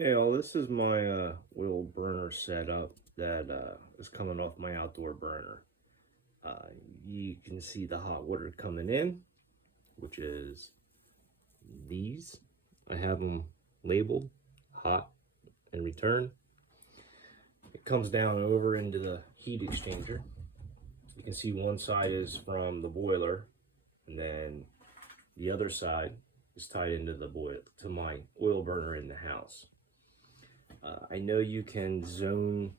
Hey, all, this is my oil burner setup that is coming off my outdoor burner. You can see the hot water coming in, which is these. I have them labeled hot and return. It comes down over into the heat exchanger. You can see one side is from the boiler, and then the other side is tied into the boiler to my oil burner in the house. I know you can zone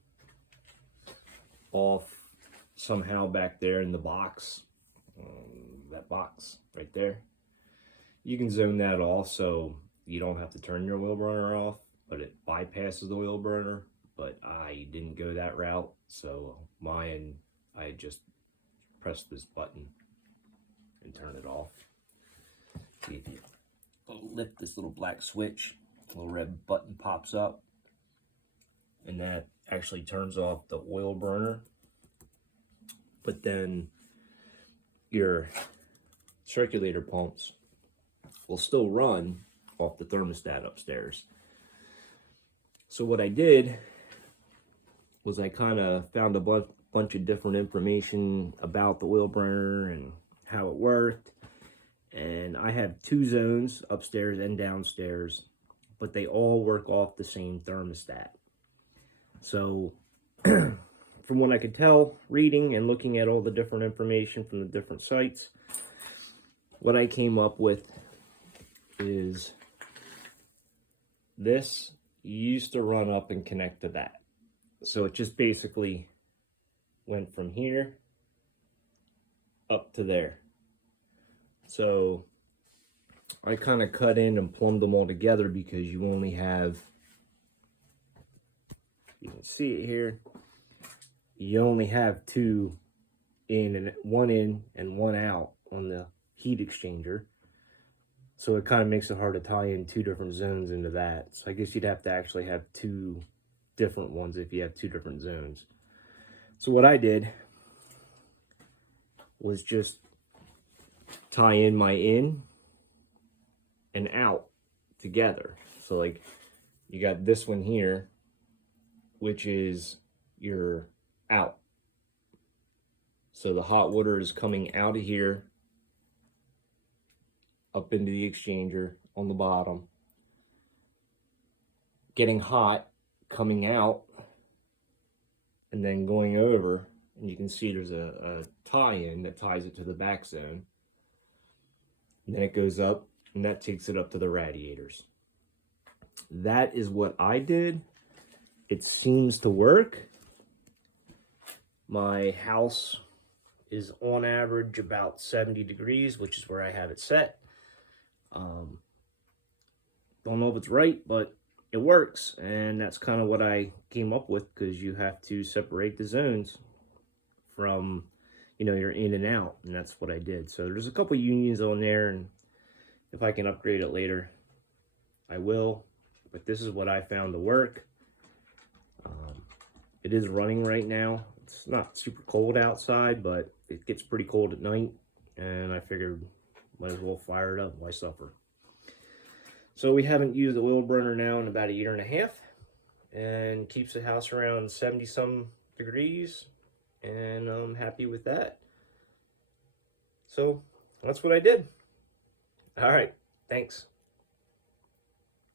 off somehow back there in the box, that box right there. You can zone that off so you don't have to turn your oil burner off, but it bypasses the oil burner. But I didn't go that route, so mine, I just press this button and turn it off. See if you lift this little black switch, a little red button pops up, and that actually turns off the oil burner. But then your circulator pumps will still run off the thermostat upstairs. So what I did was I kind of found a bunch of different information about the oil burner and how it worked. And I have two zones, upstairs and downstairs, but they all work off the same thermostat. So from what I could tell, reading and looking at all the different information from the different sites, what I came up with is this used to run up and connect to that. So it just basically went from here up to there. So I kind of cut in and plumbed them all together because you only have, you can see it here, you only have two in and one out on the heat exchanger. So it kind of makes it hard to tie in two different zones into that. So I guess you'd have to actually have two different ones if you have two different zones. So what I did was just tie in my in and out together. So like you got this one here, which is your out. So the hot water is coming out of here up into the exchanger on the bottom, getting hot, coming out, and then going over, and you can see there's a tie-in that ties it to the back zone. And then it goes up, and that takes it up to the radiators. That is what I did. It seems to work. My house is on average about 70 degrees, which is where I have it set. Don't know if it's right, but it works, and that's kind of what I came up with, because you have to separate the zones from, you know, your in and out, and that's what I did. So there's a couple unions on there, and if I can upgrade it later, I will. But this is what I found to work. It is running right now. It's not super cold outside, but it gets pretty cold at night, and I figured might as well fire it up. Why suffer? So we haven't used the oil burner now in about 1.5 years, and keeps the house around 70 some degrees, and I'm happy with that. So that's what I did. All right, thanks.